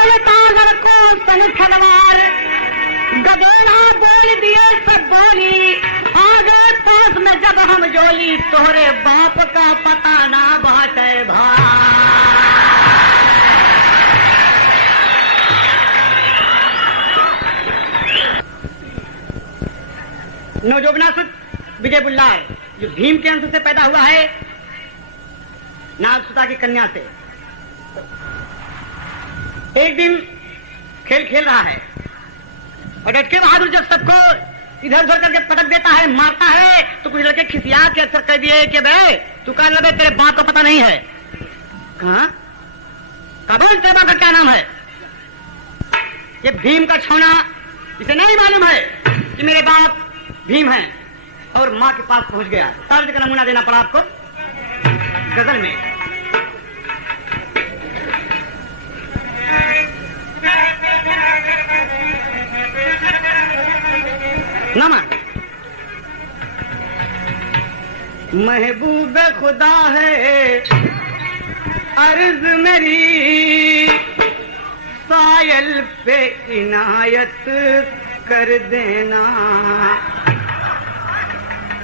बोलता घर को सन खलवार, गदेड़ा बोल दिए सब बोली, आ गए पास में जब हम जोली, तोहरे बाप का पता ना बाटे भाई। नौजोबनासुत विजय बुल्लार जो भीम के अंश से पैदा हुआ है, नागसुता की कन्या से, एक दिन खेल खेल रहा है और डटके बहादुर जब सबको इधर उधर करके पटक देता है, मारता है, तो कुछ लड़के खिसिया के अक्सर कह दिए कि बे तू कह लगे तेरे बाप का पता नहीं है। कहा बोल तेरे बाप का क्या नाम है? ये भीम का छौना, इसे नहीं मालूम है कि मेरे बाप भीम है, और माँ के पास पहुंच गया। तर्ज का नमूना देना पड़ा आपको गजल में। नमन महबूब खुदा है अर्ज मेरी, सायल पे इनायत कर देना।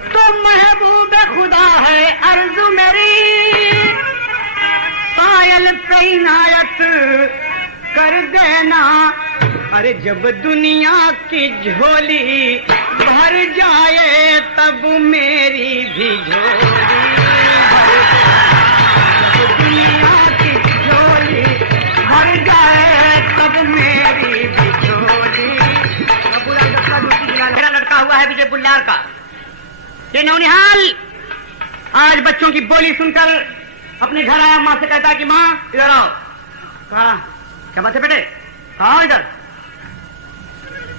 तो महबूब खुदा है अर्ज मेरी, सायल पे इनायत कर देना। अरे जब दुनिया की झोली भर जाए तब मेरी भी झोली भर जाए। जब दुनिया की झोली भर जाए तब मेरी भी झोली। मेरा लड़का हुआ है विजय बुल्लार का, ये नौनिहाल आज बच्चों की बोली सुनकर अपने घर आया, माँ से कहता है कि माँ इधर आओ। कहा क्या बात है बेटे? आओ इधर,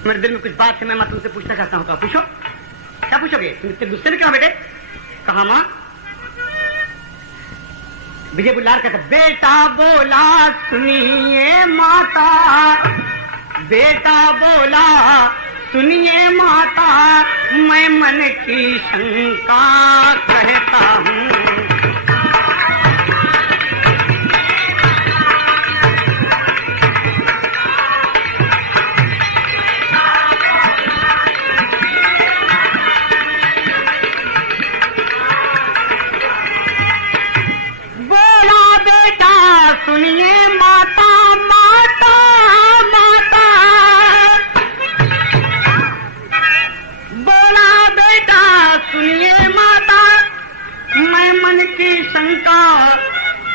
मेरे दिल में कुछ बात है, मैं तुमसे पूछना चाहता हूँ। कहा पूछो। क्या पूछोगे? तुम इतने गुस्से में क्यों बेटे? कहा माँ। विजय बुल्लार कहता बेटा बोला सुनिए माता, बेटा बोला सुनिए माता, मैं मन की शंका कहता हूँ। सुनिए माता माता माता, बोला बेटा सुनिए माता, मैं मन की शंका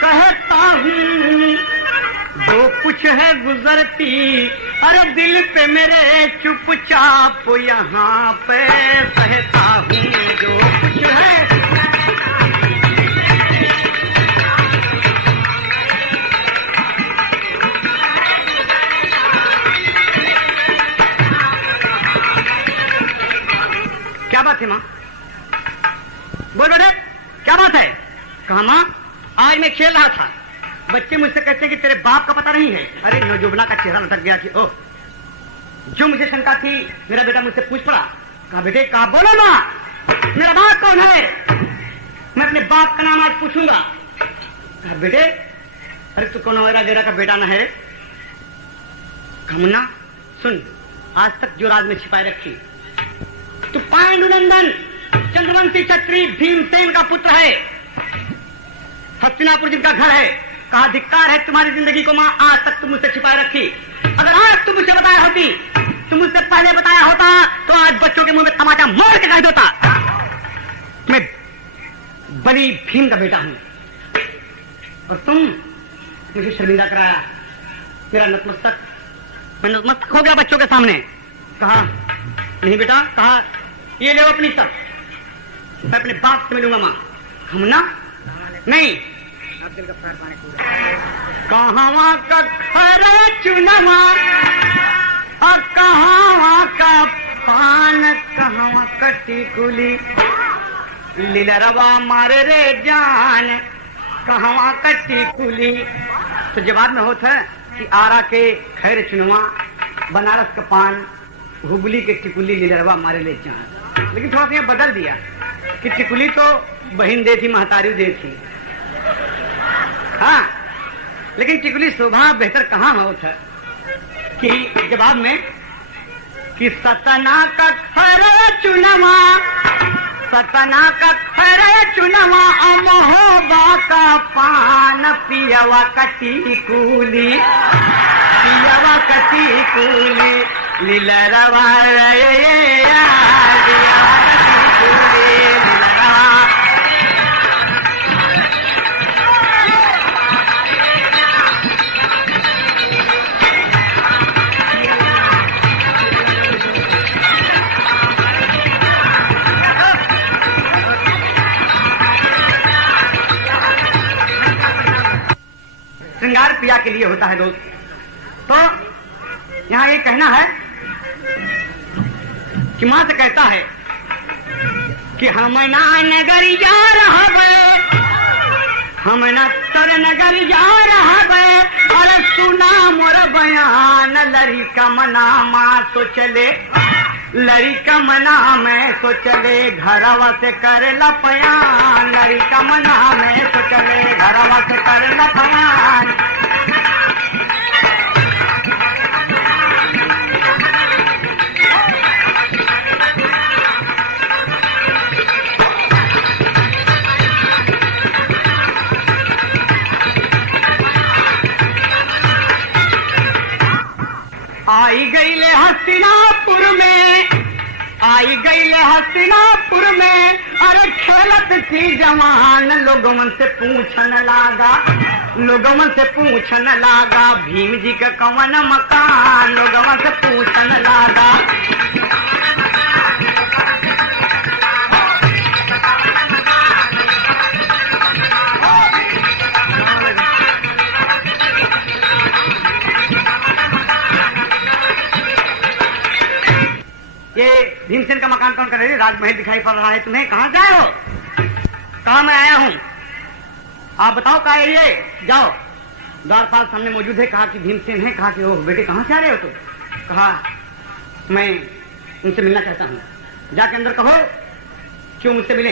कहता हूँ। जो कुछ है गुजरती अरे दिल पे मेरे चुपचाप यहाँ पे सहता हूँ। जो कुछ है बात है माँ? बोल बेटे क्या बात है? कहा माँ आज मैं खेल रहा था, बच्चे मुझसे कहते हैं कि तेरे बाप का पता नहीं है। अरे नौजुबना का चेहरा लटक गया कि ओह, जो मुझे शंका थी मेरा बेटा मुझसे पूछ पड़ा। कहा बेटे कहा बोलो माँ मेरा बाप कौन है? मैं अपने बाप का नाम आज पूछूंगा। कहा बेटे अरे तू कौन मेरा डेरा का बेटा ना है? कहा मुन्ना सुन, आज तक जो राज में छिपाए रखी, तू पांडुनंदन चंद्रवंशी क्षत्रिय भीमसेन का पुत्र है, हस्तिनापुर जिनका घर है। कहा धिक्कार है तुम्हारी जिंदगी को माँ, आज तक तुम मुझसे छिपाए रखी। अगर आज तुम मुझसे बताया होती, तुम मुझसे पहले बताया होता तो आज बच्चों के मुंह में टमाटर मार के कह देता मैं बड़ी भीम का बेटा हूं, और तुम मुझे शर्मिंदा कराया, मेरा नतमस्तक, मैं नतमस्तक हो गया बच्चों के सामने। कहा नहीं बेटा, कहा ये ले अपनी सब, मैं अपने बाप से मिलूंगा माँ। हम ना नहीं कहाँ का खरा चुनमा और कहाँ का पान, कहाँ कटी कुली लीलरवा मारे रे जान, कहाँ कटी कुली। तो जवाब में होता है कि आरा के खैर चुनुआ, बनारस का पान, हुबली के टिकुली लीलरवा मारे ले जान। लेकिन थोड़ा सा बदल दिया कि टिकुली तो बहन दे थी, महतारी दे थी, हाँ, लेकिन टिकुली शोभा बेहतर कहाँ होता है? कि जवाब में कि सतना का खरे चुनवा, सतना का खरे चुनवा, अमहोबा का पान पियवा कटी कूली, पियवा कटी कूली, लीलरवा रे पियवा कटी कूली, लीलरवा। श्रृंगार पिया के लिए होता है दोस्त। तो यहाँ ये कहना है कि मां से कहता है कि हम ना नगरिया रहबे, हम न तर नगरिया रहबे, अरे सुना मोर बयान लड़का मना मां सोचले, लड़का मना में सोचले घरवा से कर लपयान, लड़का मना में सोचले घरवा से कर लपयान। आई गईले हस्तिनापुर में, आई गईले हस्तिनापुर में, अरे खेलत थी जवान, लोगों से पूछन लागा, लोगों से पूछन लागा, भीम जी का कवन मकान, लोगों से पूछन लागा। ये भीमसेन का मकान कौन कर रहे? राजमहल दिखाई पड़ रहा है तुम्हें, कहाँ से आए हो? कहाँ मैं आया हूँ? आप बताओ कहाँ है ये? जाओ। द्वारपाल सामने मौजूद है, कहा कि भीमसेन है। कहा कि ओह बेटे कहाँ से आ रहे हो तुम? कहा मैं उनसे मिलना चाहता हूँ। जाके अंदर कहो क्यों मुझसे मिले?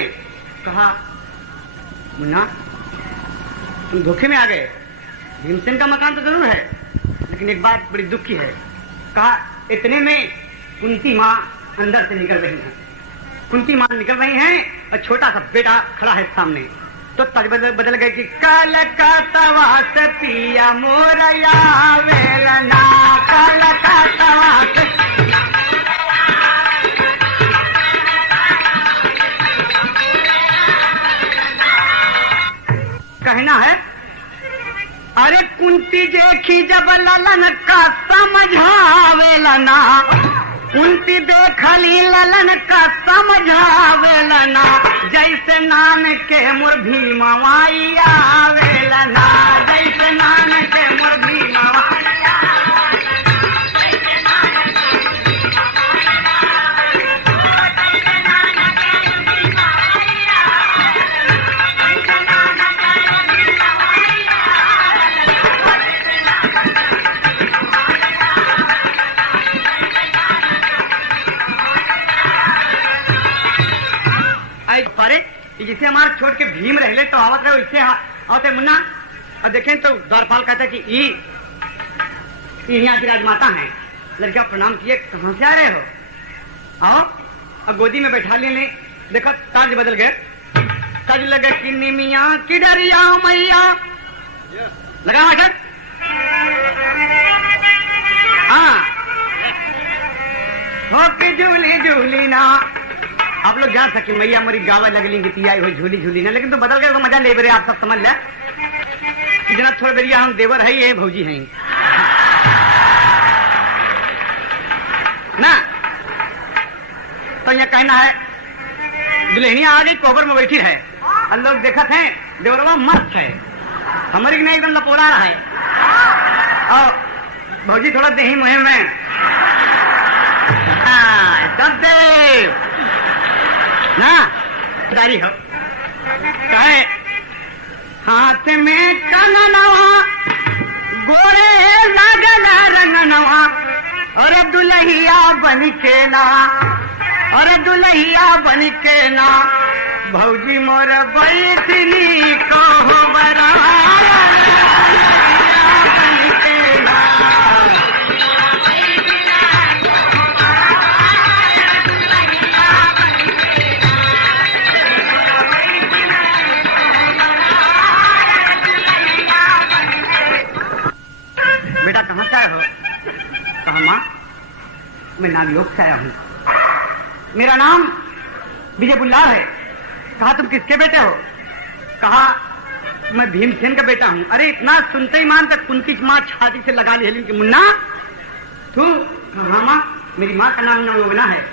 कहा मुन्ना तुम धोखे में आ गए, भीमसेन का मकान तो जरूर है, लेकिन एक बात बड़ी दुख की है। कहा इतने में कुंती माँ अंदर से निकल रही है, कुंती माँ निकल रही हैं और छोटा सा बेटा खड़ा है सामने। तो तज बदल गए कि कल का तवा से पिया मोरया वेलना, कल का तवा से। कहना है अरे कुंती देखी जब ललन का समझावेलना, कुंती देखली ललन का समझावेलना, जैसे नान के मोर भीमवाई आवेलना, जैसे नान के मोर भीमवाई। जिसे हमारे छोड़ के भीम रहले तो आवत रहे इससे आवते मुन्ना। और देखें तो द्वारपाल कहते कि यहाँ की राजमाता है। लड़का प्रणाम किए, कहाँ से आ रहे हो? आओ। अब गोदी में बैठा लेने। देखो ताज बदल गए, ताज लगे कि निमिया की डरिया मैया लगा मास्टर। हाँ हो कि झूली झूली ना। आप लोग जान सके मैया मरी गावा लगली गीतिया हो झूली झूली ना, लेकिन तो बदल गए तो मजा ले बरे। आप सब समझ ले इतना थोड़ा देरिया हम देवर है ये भौजी हैं ना। तो यहाँ कहना है दुल्हनिया आ गई कोबर में बैठी है और लोग देखत हैं देवरवा मस्त है, हमारी नहीं एकदम लपोड़ा रहा है। और भौजी थोड़ा देही मुहिम में देव ना दारी हो कहे हाथ में कंगनवा गोरे लगला रंगनवा, और दुल्हिया बन के ना, और दुल्हिया बन के ना, भौजी मोर बैठनी कहो बरा बन के ना। बेटा कहाँ से आए हो? कहा माँ मैं नागलोक से आया हूँ, मेरा नाम विजय बुल्लार है। कहा तुम किसके बेटे हो? कहा मैं भीमसेन का बेटा हूँ। अरे इतना सुनते ही मान तक कुंती माँ छाती से लगा ली है कि मुन्ना तू? हाँ माँ मेरी माँ का नाम नवयोगना है,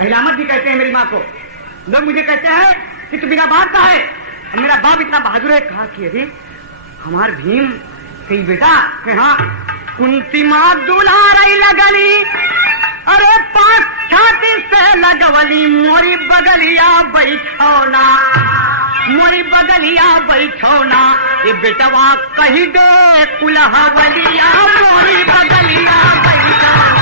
अहिलामत भी कहते हैं मेरी माँ को। लोग मुझे कहते हैं कि तू बिना बाप का है, और मेरा बाप इतना बहादुर है। कहा कि अरे हमार भीम सही बेटा? हाँ। कुंती माँ दुलारई लगली, अरे पास छाती से लगवली, मोरी बगलिया बैठौना, मोरी बगलिया बैठौना, ये बेटवा कही दे कुलहवलिया, मोरी बगलिया बैठौना।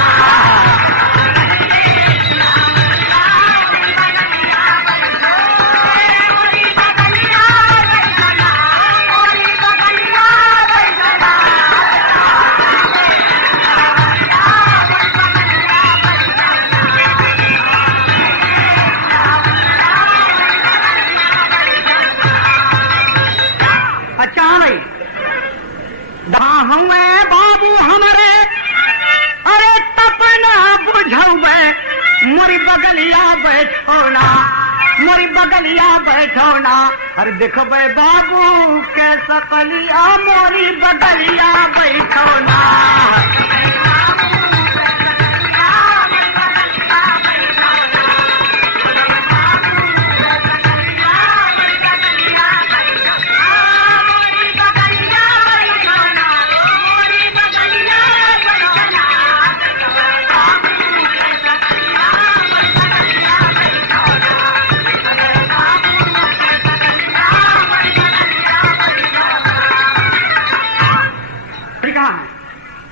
बाबू हमारे अरे तपना बुझौबे, मोरी बगलिया बैठौना, मोरी बगलिया बैठौना। अरे देखो बे बाबू के सकलिया, मोरी बगलिया बैठौना।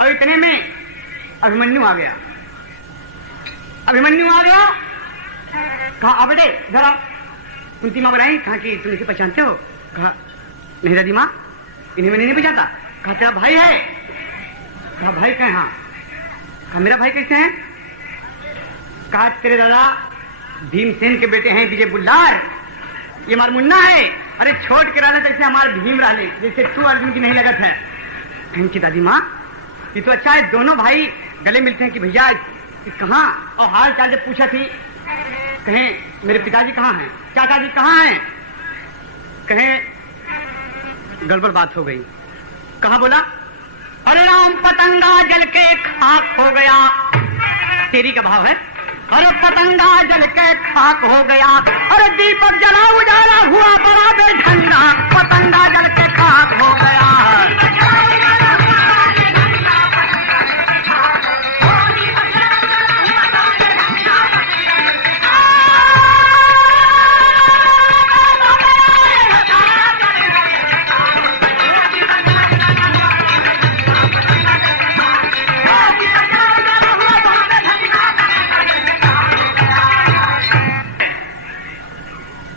इतने में अभिमन्यु आ गया, अभिमन्यु आ गया। कहा आ बेटे जरा। कुंती माँ बनाई, कहा कि तुम इसे पहचानते हो? कहा नहीं दादी माँ इन्हें मैंने नहीं पहचानता। कहा तेरा भाई है? कहा भाई कहे? हाँ। कहा मेरा भाई कैसे है? कहा तेरे दादा भीमसेन के बेटे हैं विजय बुल्लार, ये हमारा मुन्ना है। अरे छोड़ के रहने जैसे हमारे भीम रहने, जैसे तू अर्जुन की नहीं लगत है। कहीं दादी माँ ये तो अच्छा है, दोनों भाई गले मिलते हैं कि भैया कहाँ, और हाल चाल जब पूछा थी कहें मेरे पिताजी कहाँ हैं, चाचा जी कहाँ हैं, कहें गड़बड़ बात हो गई। कहाँ बोला? अरे राम पतंगा जल के खाक हो गया। तेरी का भाव है? अरे पतंगा जल के खाक हो गया, अरे दीपक जला उजाला हुआ बड़ा बेढंगा, पतंगा जल के खाक हो गया।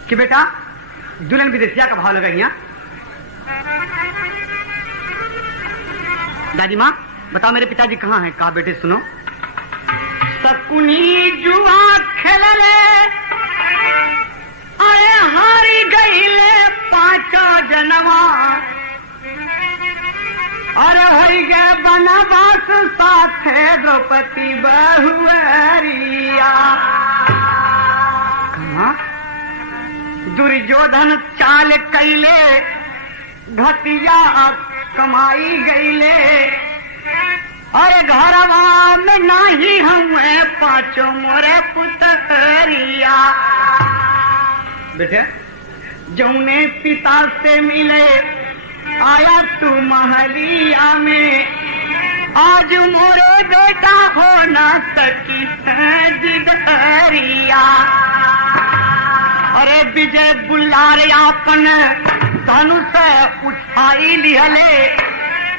कि बेटा दुल्हन विदेशिया का भाव लगा यहाँ। दादी माँ बताओ मेरे पिताजी कहाँ हैं? कहा बेटे सुनो, सकुनी जुआ खेलले, अरे हारी गईले पांचो जनवा, अरे होई गए बनवास साथे द्रौपदी बहुरिया। कहा दुर्योधन चाल कैले, घटिया कमाई गईले, अरे घरवा में नाही हमें पांचों मोरे पुतरिया। बेटे जौने पिता से मिले आया तू महलिया में, आज मोरे बेटा हो न सकी जिदरिया। अरे विजय बुल्लार आपन धनुष उठाई लिहले,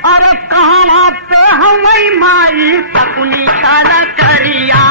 अरे कहाँ पे हमारी माई सकुनी का न करिया।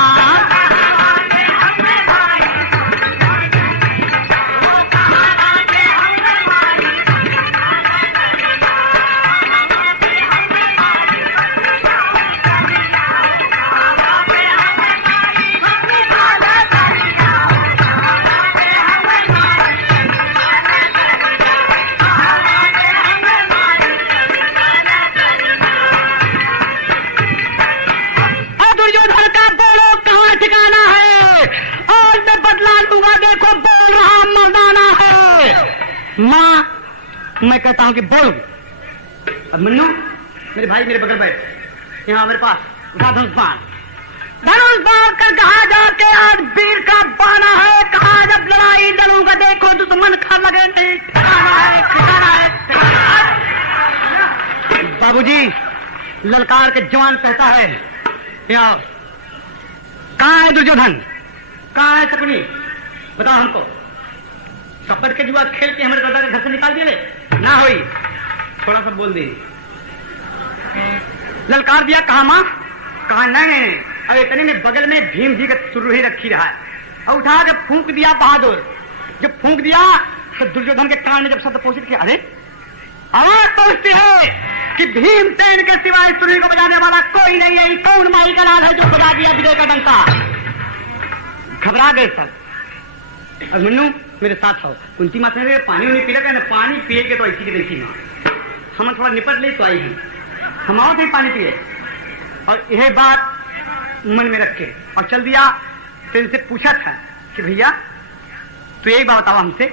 माँ, मैं कहता हूँ कि बोल। अब मन्नू मेरे भाई मेरे बगल बैठ, यहाँ मेरे पास उठा धनुष बाण कर कहा जाके आज वीर का बाना है, कहा जब लड़ाई लड़ूंगा देखो दुश्मन खा लगे नहीं, ठिकाना है। बाबूजी ललकार के जवान कहता है, यहाँ कहाँ है दुर्योधन, कहाँ है शकुनी, बताओ हमको। शपथ के जुआ खेल के हमारे दादा के घर से निकाल दिए ना हुई, थोड़ा सा बोल दी। ललकार दिया, कहा माँ, कहा नहीं। अब इतने में बगल में भीम जी का सुरही रखी रहा है, और उठा के फूंक दिया बहादुर। जब फूंक दिया तो दुर्योधन के कान में जब शब्द पोषित किया, अरे आवाज पहुंचती है कि भीमसेन के सिवाय सुरही को बजाने वाला कोई नहीं है, कौन माई का लाल है जो बजा दिया विजय का डंका। घबरा गए सब। और मन्नू मेरे साथ हो, कुंती माता ने पानी नहीं पी लगा, पानी पिए के तो ऐसी की देखी ना, हम थोड़ा निपट ले तो आई है, हम आओ थे पानी पिए। और यह बात मन में रखे और चल दिया। तो इनसे पूछा था कि भैया तू एक बात बताओ हमसे,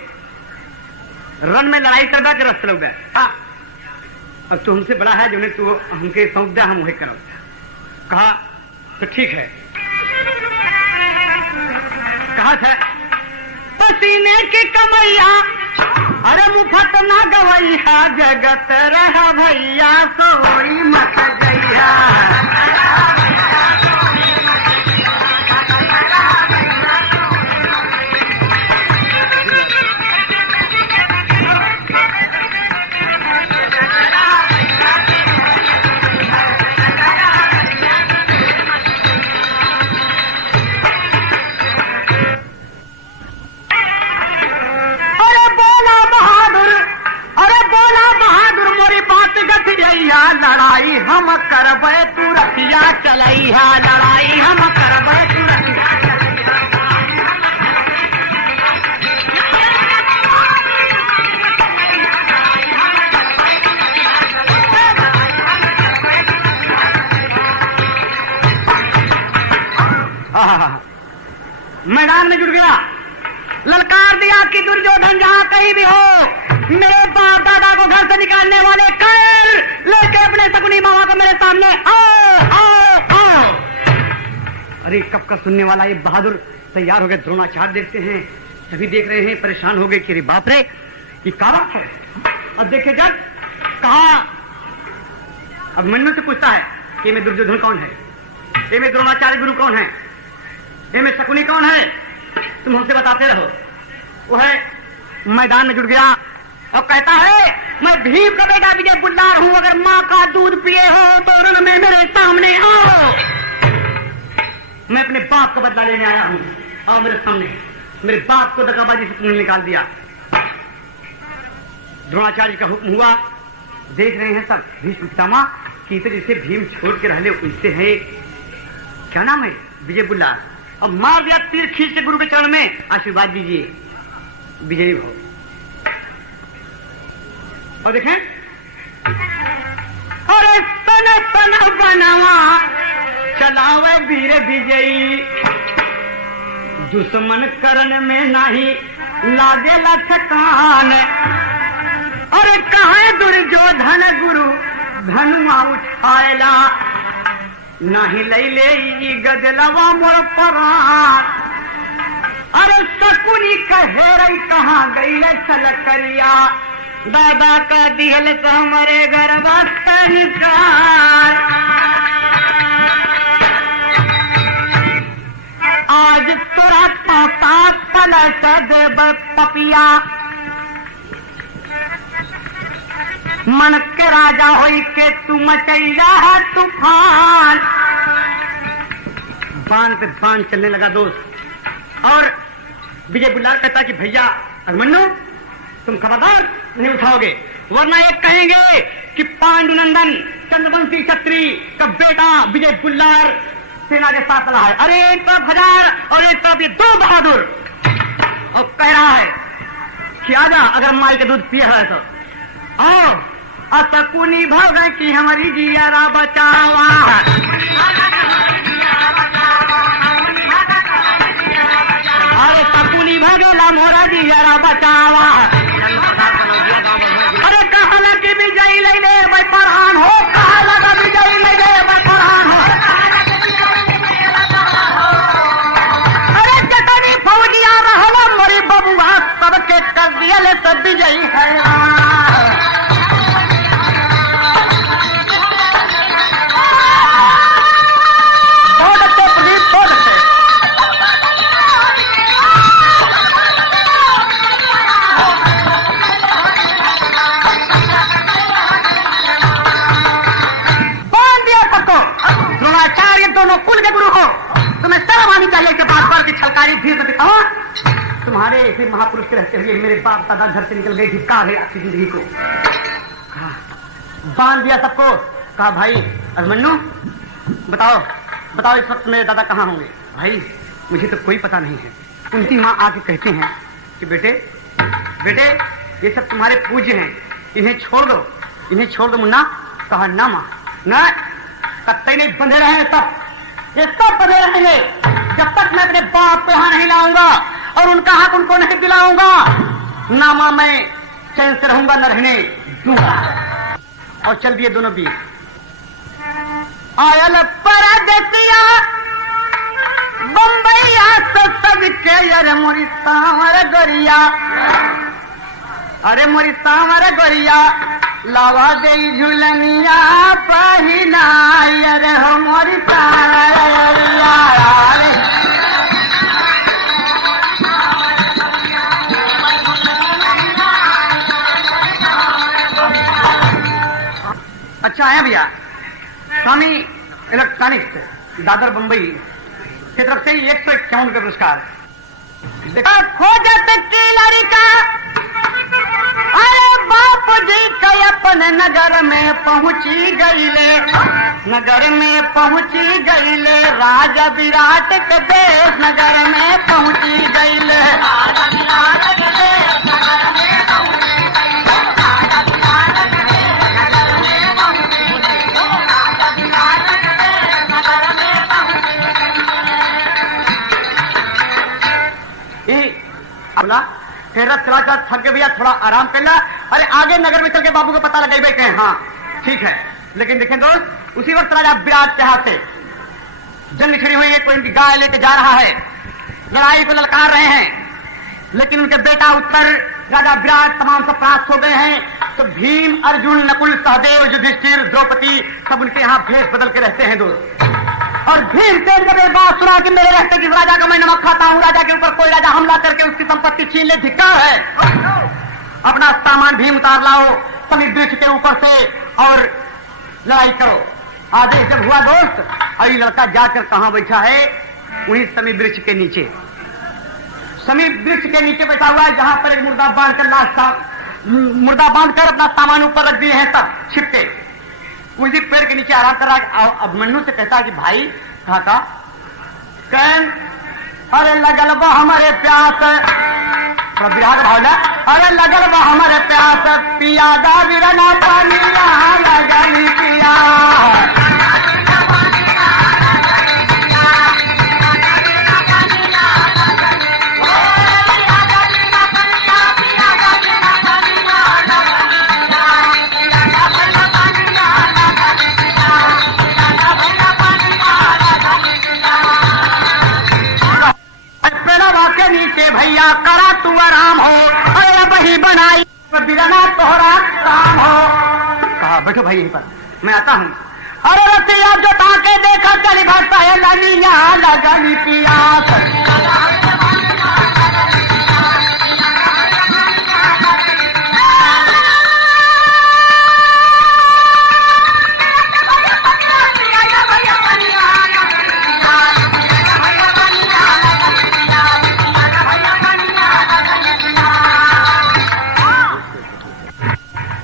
रन में लड़ाई कर कि रस्त लग गए, अब तू हमसे बड़ा है, जो ने तू हमके सौंप दे, हम वही करो। कहा तो ठीक है। कहा था पसीने की कमैया, अरे मुफत ना गवैया, जगत रहा भैया सोई मत गैया। लड़ाई हम करबे तू रखिया चलैया, लड़ाई हम करबे तू रखिया चलैया। मैदान में जुट गया, ललकार दिया कि दुर्योधन जहाँ कहीं भी हो, मेरे बाप दादा को घर से निकालने वाले कर लेके अपने शकुनी मामा को मेरे सामने आओ आओ आओ। अरे कब का सुनने वाला ये बहादुर तैयार हो गए। द्रोणाचार्य देखते हैं, सभी देख रहे हैं, परेशान हो गए कि अरे बाप रे ये क्या बात है। अब देखे जब कहा, अब मन में से पूछता है कि मैं दुर्योधन कौन है, ये में द्रोणाचार्य गुरु कौन है, ये में शकुनी कौन है, तुम हमसे बताते रहो। वो है मैदान में जुट गया और कहता है मैं भीम का बेटा विजय बुल्लार हूं, अगर माँ का दूध पिए हो तो रण में मेरे सामने आओ, मैं अपने बाप का बदला लेने आया हूं। आओ मेरे सामने, मेरे बाप को दगाबाजी से तुमने निकाल दिया। द्रोणाचार्य का हुक्म हुआ, देख रहे हैं सब भीष्म पितामह कि जिसे भीम छोड़ के रहले उससे है, क्या नाम है, विजय बुल्लार। अब मार दिया तीर खींच के गुरु के चरण में, आशीर्वाद दीजिए विजयी हो। और देखें, अरे सन सन बनवा चलावे वीर विजयी, दुश्मन करण में नहीं लागे लठकान। अरे कहा दुर्योधन गुरु धनुआ उठाएला, नहीं ले गजलवा मोर परान। अरे शकुनी कहे रही कहाँ गई चल करिया, दादा का दिहल तो हमारे घर आज तोरा पापा पलट देव पपिया, मन के राजा होई के तू मचैया है तूफान। बाण पे बाण चलने लगा दोस्त। और विजय बुल्लार कहता कि भैया अभिमन्यु तुम खबरदार नहीं उठाओगे, वरना ये कहेंगे कि पांडुनंदन चंद्रवंशी क्षत्रिय का बेटा विजय बुल्लार सेना के साथ लड़ा है। अरे एक तरफ 1000 और एक तरफ ये 2 बहादुर, और कह रहा है कि आजा अगर माई के दूध पिया है तो आओ। शकुनी भग की हमारी जियारा बचावा, अरे शकुनी भगेला मोरा जियारा बचावा। वही परान हो, कहा लगा विजयी ले गए वही परान हो। अरे कितनी फौजिया रहला मोरी बबुआ, सबके कर दिया ले सब विजयी है। दोनों कुल के गुरु हो, तुम्हें शर्म आनी चाहिए कि बात बार की छलकारी धीरे से दिखाओ। तुम्हारे ऐसे महापुरुष के रहते हुए मेरे बाप दादा घर से निकल गए, धिक्कार है आपकी जिंदगी को। बांध दिया सबको, कहा भाई अभिमन्यु बताओ बताओ इस वक्त मेरे दादा कहाँ होंगे। भाई मुझे तो कोई पता नहीं है। उनकी माँ आके कहते हैं कि बेटे बेटे ये सब तुम्हारे पूज्य हैं, इन्हें छोड़ दो, इन्हें छोड़ दो मुन्ना। कहा ना माँ ना, कत्ते नहीं बंधे रहे सब, ये सब बंधे रहेंगे जब तक मैं अपने बाप को यहाँ नहीं लाऊंगा और उनका हक उनको नहीं दिलाऊंगा। ना माँ मैं चैन से रहूंगा न रहने दूंगा। और चल दिए दोनों वीर। आयल परदेसिया बम्बईया सब के अरे मोरी सांवर गोरिया, अरे मोरी सांवर गोरिया लावा दे झुलनिया पहिना अरे हमारी तारिया। अच्छा है भैया, स्वामी इलेक्ट्रॉनिक्स दादर बम्बई की तरफ से 151 का पुरस्कार। खोजत की लड़का अरे बाप जी के अपने नगर में पहुंची गईले, नगर में पहुंची गईले राजा विराट के देश नगर में पहुंची गईले। राजा विराट के देश नगर में पहुंची गईले, राजा विराट के देश नगर में पहुंची गईले, राजा विराट के देश नगर में पहुंची गईले। बोला तेरा चला चला थक गए भैया, थोड़ा आराम कर ला। अरे आगे नगर में चल के बाबू को पता लगा बैठे हैं। हाँ ठीक है, लेकिन देखें दोस्त उसी वक्त राजा विराट के हाथ से जंग छिड़ी हुई है, कोई इनकी गाय लेके जा रहा है, लड़ाई को ललकार रहे हैं, लेकिन उनके बेटा उत्तर राजा विराट तमाम सब प्राप्त हो गए हैं। तो भीम अर्जुन नकुल सहदेव युधिष्ठिर द्रौपदी सब उनके यहाँ भेष बदल के रहते हैं दोस्त। और भीमसेन जब ये बात सुना कि मेरे रहते जिस राजा का मैं नमक खाता हूँ, राजा के ऊपर कोई राजा हमला करके उसकी संपत्ति छीन ले, धिक्कार है, अपना सामान भीम उतार लाओ समीप वृक्ष के ऊपर से और लड़ाई करो। आदेश जब हुआ दोस्त, और ये लड़का जाकर कहाँ बैठा है, वहीं समीप वृक्ष के नीचे, समीप वृक्ष के नीचे बैठा हुआ है, जहां पर एक मुर्दा बांधकर मुर्दा बांधकर अपना सामान ऊपर रख दिए हैं सब छिपके, उसी पेड़ के नीचे आराम कर रहा है। अभिमन्यु से कहता है कि भाई कहा था कैन, अरे लगल बा हमारे प्यास, विराट भावना, अरे लगल बा हमारे प्यास पिया दा विरना पानी लगनी पिया। नीचे भैया करा तू आराम हो, अरे वही बनाई बिरना तोहरा काम हो। कहा बैठो भाई यहीं पर, मैं आता हूँ। अरे रतिया जो ताके देखा चली भरता है लनिया लगनी पियास।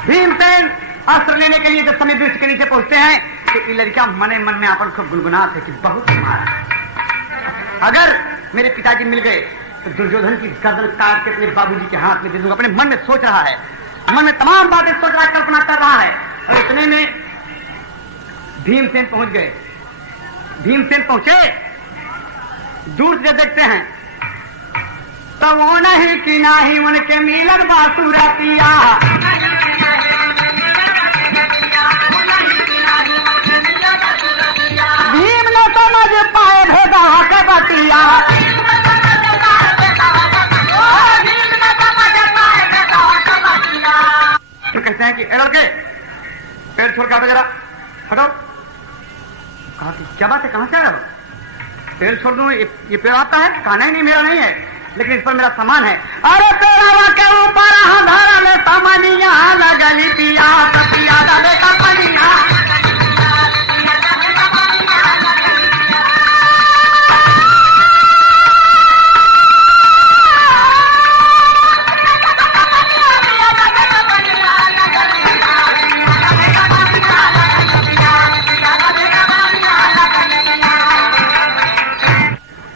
भीमसेन अस्त्र लेने के लिए जब समुद्र के नीचे पहुंचते हैं तो ये लड़का मने मन में अपन को गुनगुनात है कि बहुत मारा, अगर मेरे पिताजी मिल गए तो दुर्योधन की गर्दन काट के अपने बाबूजी के हाथ में दे दूंगा। अपने मन में सोच रहा है, मन में तमाम बातें सोच रहा है, कल्पना कर रहा है। और इतने में भीमसेन पहुंच गए। भीमसेन पहुंचे, दूर से देखते हैं तो वो नहीं कि नाही उनके मिलन बासुरतिया, पेड़ छोड़ के हटो जरा, हटो। कहा कि क्या बात है, कहाँ से आ रहे हो? पेड़ छोड़ दूं, ये पेड़ आपका है? कहा नहीं नहीं मेरा नहीं है, लेकिन इस पर मेरा सामान है। अरे पेड़वा के ऊपर धारा में सामानिया लगली पिया पिया डाले का पनिया।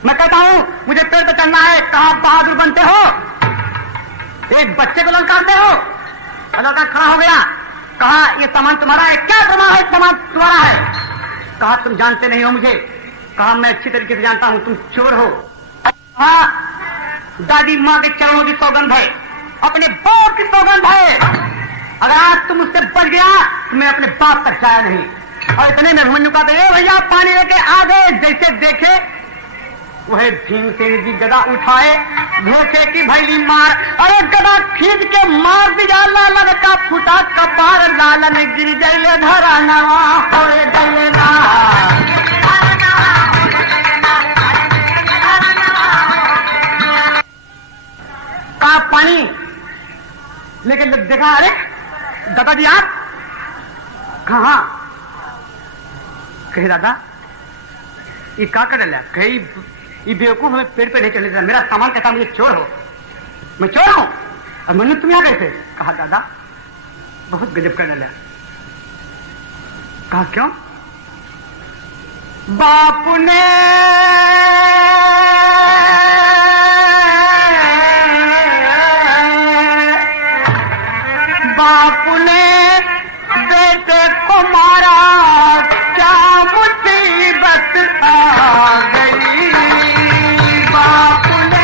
मैं कहता हूँ मुझे पेड़ पे चढ़ना है। कहा बहादुर बनते हो, एक बच्चे को ललकारते हो। लड़का खड़ा हो गया, कहा ये सामान तुम्हारा है? क्या प्रमाण है सामान तुम्हारा है? कहा तुम जानते नहीं हो मुझे। कहा मैं अच्छी तरीके से जानता हूँ, तुम चोर हो। कहा दादी माँ के चरणों की सौगंध है, अपने बाप की सौगंध है, अगर आज तुम उससे बच गया तो मैं अपने बाप तक जाया नहीं। और इतने में अभिमन्यु का भैया पानी लेके आ गए। जैसे देखे वह भीमसेन जी गदा उठाए, धोखे की भैली मार। अरे गदा खींच के मार दिया, लालन का फुटा कपार, लालन गिर गए धरा नवा हो गए ना। का पानी लेकिन जब देखा, अरे दादाजी आप कहाँ? कहे दादा ये का कर लिया? कहीं ये बेवकूफ हमें पेड़ पे नहीं चलने देता, मेरा सामान कहता मुझे चोर हो, मैं चोर हूं। और मनु तुम यहाँ कैसे? कहा दादा बहुत गजब कर डाला। कहा क्यों? बापू ने बेटे को मारा, क्या मुसीबत आ गई। बापू ने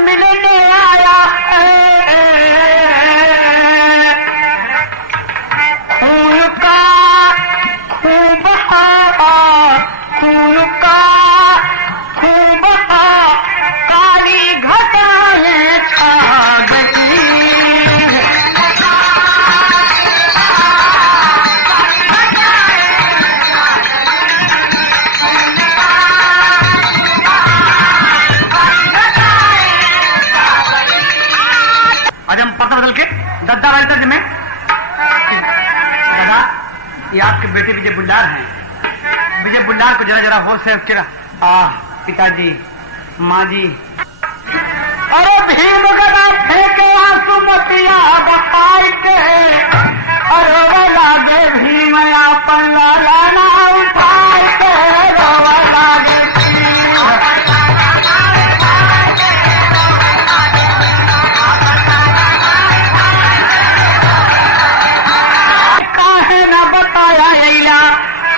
मिलने आया खून का खूब खून का खूब काली घटाएं छा गई। बदल के दद्दा वाले तर्ज में, दादा ये आपके बेटे विजय बुल्लार हैं। विजय बुल्लार को जरा जरा होश है चिड़ा। पिताजी माँ जी। अरे भीम गदा फेंके आंसू मोतिया बहाई के, अरे लागे भीम अपन लाला ना उठाए के, रोवा लागे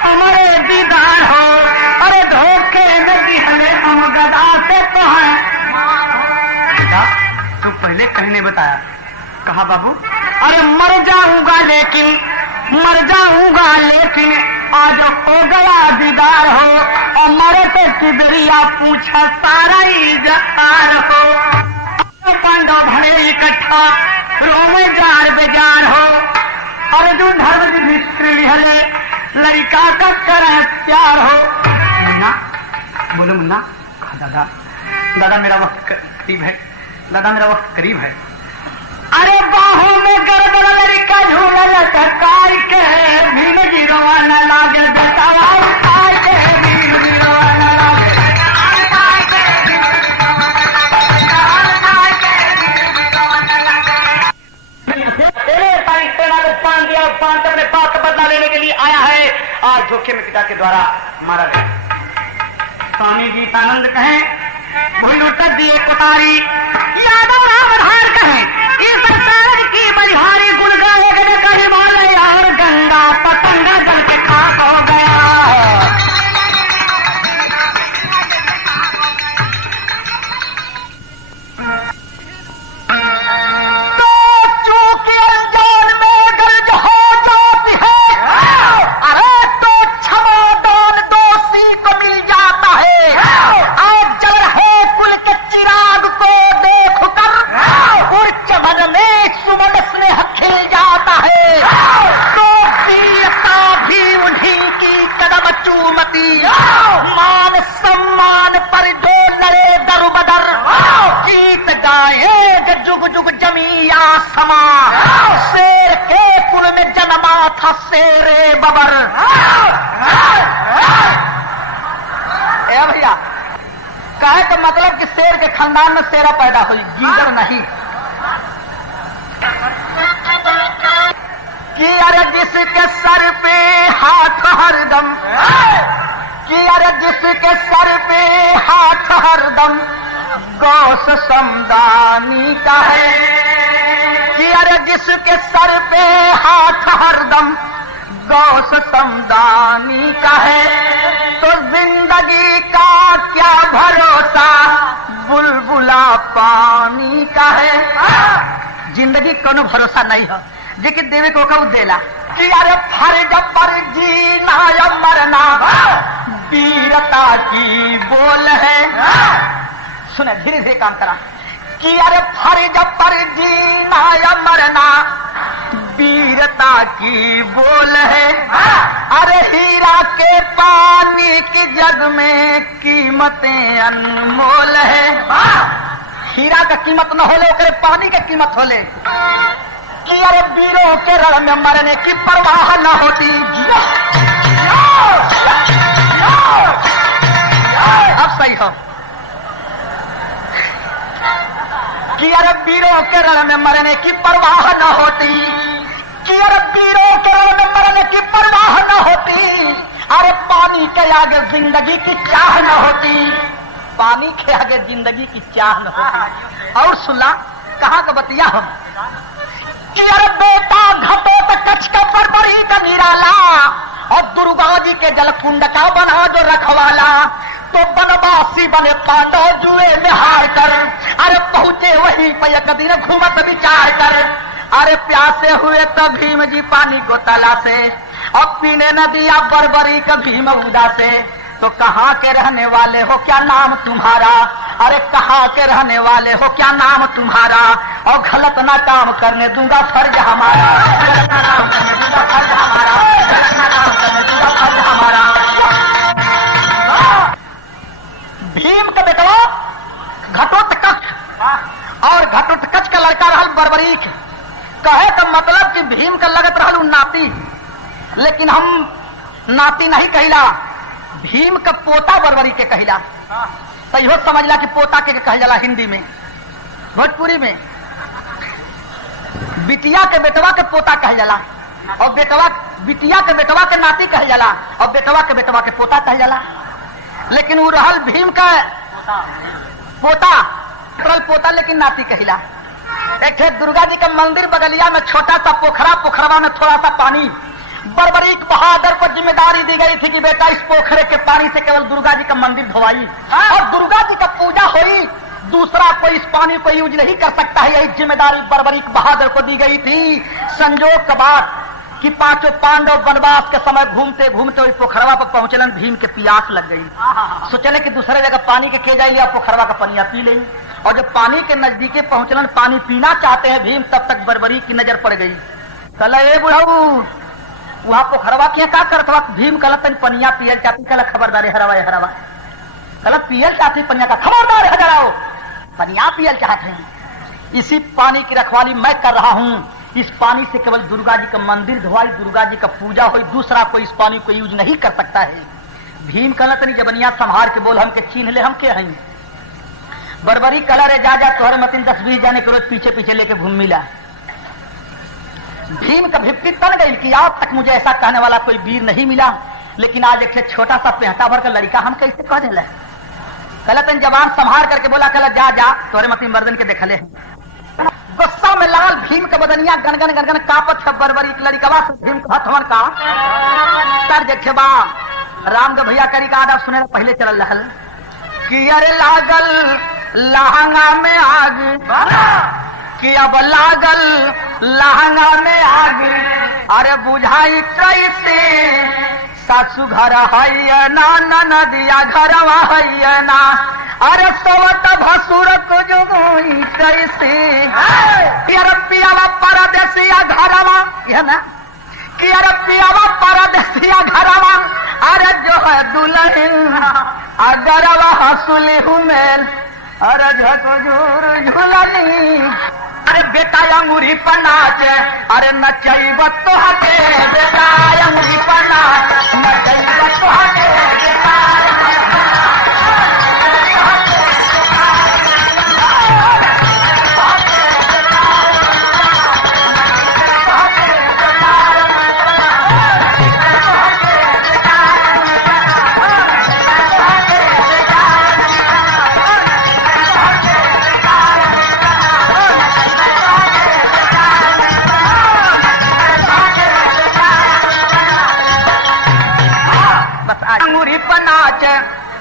हमारे दीदार हो। अरे धोखे नदी हमें हम गदा से कहें। तो पहले कहने बताया। कहा बाबू अरे मर जाऊंगा लेकिन आज हो गया दीदार हो। और मरे तो किबरिया पूछा सारा इजहार हो। पांडव भले इकट्ठा रोवे जार बेजार हो। अर्जुन धर्म युधिष्ठिर हले लड़का का करे प्यार हो। मुन्ना बोलो मुन्ना। दादा दादा मेरा वक्त करीब है, दादा मेरा वक्त करीब है। अरे बाहों में गर्दन लड़का झूला लटकाई के, भीम गिरवा न लागे बेटा उठाई के, भीम गिरवा न लागे पान दिया। पान से अपने बाप का बदला लेने के लिए आया है। आज के धोखे में पिता के द्वारा मारा गया। स्वामी गीतानंद कहें वही लुटत दिए कोतारी, यादव राम धार कहें इस संसार की बलिहारी, गुण गाए गए कहीं बोले यार, गंगा पतंगा जल के खाक हो गया है। मान सम्मान पर जो लड़े दर बदर, गीत गाए जुग जुग जमिया समा, शेर के कुल में जन्मा था शेरे बबर। ए भैया कहे तो मतलब कि शेर के खानदान में शेरा पैदा हुई, गीदड़ नहीं। कि अरे जिसके सर पे हाथ हरदम, कि अरे जिसके सर पे हाथ हरदम गौस समदानी का है, कि अरे जिसके सर पे हाथ हरदम गौस समदानी का है, तो जिंदगी का क्या भरोसा बुलबुला पानी का है। जिंदगी कोनो भरोसा नहीं है, लेकिन देवे को कहू देला कि अरे फर्ज पर जीना या मरना वीरता की बोल है। सुने धीरे धीरे काम करा कि अरे फर्ज पर जीना या मरना वीरता की बोल है। अरे हीरा के पानी की जग में कीमतें अनमोल है। हीरा का कीमत न होले ओकरे पानी का कीमत होले। कि अरे वीरों के रण में मरने की परवाह न होती। अब सही हो कि अरे वीरों के रण में मरने की परवाह न होती, कि अरे वीरों के रण में मरने की परवाह न होती। अरे पानी के आगे जिंदगी की चाह न होती, पानी के आगे जिंदगी की चाह न होती। और सुना कहाँ का बतिया हम कि अरे बेटा घटोत्कच का बर्बरी का निराला और दुर्गा जी के जलकुंड का बना जो रखवाला, तो बनवासी बने पांडव जुए में हार कर। अरे पहुंचे वहीं पे एक दिन घूमत विचार कर। अरे प्यासे हुए तो भीम जी पानी को तला से, और पीने न दिया बर्बरी का भीम उदा से। तो कहाँ के रहने वाले हो, क्या नाम तुम्हारा? अरे कहाँ के रहने वाले हो, क्या नाम तुम्हारा? और गलत ना काम करने दूंगा फर्ज हमारा, गलत ना काम करने दूंगा फर्ज हमारा, गलत ना काम करने दूंगा फर्ज हमारा। भीम का बेटवा घटोत्कच, और घटोत्कच का लड़का रहल बर्बरीक। कहे का मतलब कि भीम का लगत रहल नाती, लेकिन हम नाती नहीं कहिला, भीम का पोता बर्बरी के कहिला। तो इहो समझला कि पोता के कह जाला हिंदी में। भोजपुरी में बिटिया के बेटवा के पोता कह जाला, और बेटवा बिटिया के बेटवा के नाती कह जाला, और बेटवा के बेटवा के पोता कह जाला। लेकिन वो रहल भीम का पोता, रहल पोता लेकिन नाती कहिला। एक दुर्गा जी का मंदिर बगलिया में छोटा सा पोखरा, पोखरवा में थोड़ा सा पानी। बर्बरीक बहादुर को जिम्मेदारी दी गई थी कि बेटा इस पोखरे के पानी से केवल दुर्गा जी का मंदिर धोवाई और दुर्गा जी का पूजा होई, दूसरा कोई इस पानी को यूज नहीं कर सकता है। यही जिम्मेदारी बर्बरीक बहादुर को दी गई थी। संजोग का बात कि पांचों पांडव वनवास के समय घूमते घूमते इस पोखरवा पर पहुंचलन, भीम के प्यास लग गई। सोचले कि दूसरे जगह पानी के जाइए, पोखरवा का पनिया पी लेंगे। और जब पानी के नजदीके पहुंचलन, पानी पीना चाहते हैं भीम, तब तक बर्बरीक की नजर पड़ गई। कल ए बुढ़ऊ वहां पोखरवा के क्या करता? भीम कल तन पनिया पियल चाहती, कल खबरदार हरवा हरवा, कल पियल चाहती पनिया का, खबरदार है जराओ, पनिया पियल चाहते हैं। इसी पानी की रखवाली मैं कर रहा हूँ। इस पानी से केवल दुर्गा जी का मंदिर धोवाई, दुर्गा जी का पूजा हुई, दूसरा कोई इस पानी को यूज नहीं कर सकता है। भीम कहला तनी जबनिया संभार के बोल, हमके छीन ले, हम के हैं। बर्बरी कला रे जा तोहरे मतीन 10-20 जाने के रोज पीछे पीछे लेके घूम मिला। भीम का भिप्पी तन गई कि आज तक मुझे ऐसा कहने वाला कोई वीर नहीं मिला। लेकिन आज एक छोटा सा पेहटा भर का लड़का हम कैसे कह दिला। कल तन जवान संभार करके बोला, कल जा जा तोरे मती मर्दन के देखले। गुस्सा में लाल भीम के बदनिया गनगन गनगन कापत है बरबरी लड़कवा से भीम हथवन का सर देखे बा राम के भैया करी का आदब सुने पहले चल रहल कि अरे लागल लहंगा में आग कि अब लागल लहंगा में आग अरे बुझाई कैसे सासू घर है ना नदिया घरवा है ना अरे सवत भसुर को जो कैसे अरे पियावा परदेसिया घरवा है ना कि अरे पियावा परदेसिया घरवा अरे जो है दुल्हन अगरवा हंसुली हुमेल अरे झकझोर झुलनी अरे बेटा अंगूरी पर नाच अरे नचैब तो हटे बेटा अंगूरी पर नाच नचैब तो हटे बेटा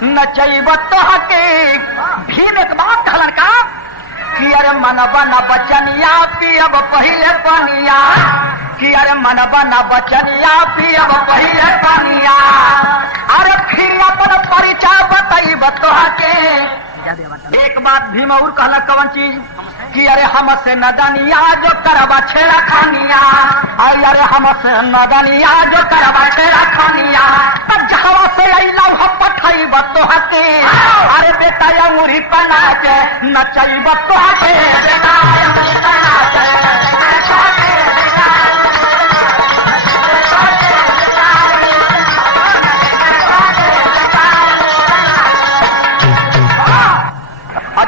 नचैब तो हके भीम एक बात कहलन का कि अरे मनबा न बचनिया पियब पहिले पनिया कि अरे मनबा न बचनिया पियब पहिले पनिया अरे फिर अपन परिचय बताइब तो हके। एक बात भीम और कहला कौन चीज कि अरे हमसे नदनिया जो करबा छेड़ा खानिया अरे हमसे नदनिया जो करबा छेड़ा खानिया तब जहवा से अइला ह पठैब तो हके अरे बेटा अंगूरी पर नाच नचैब तो हके बेटा अंगूरी पर नाच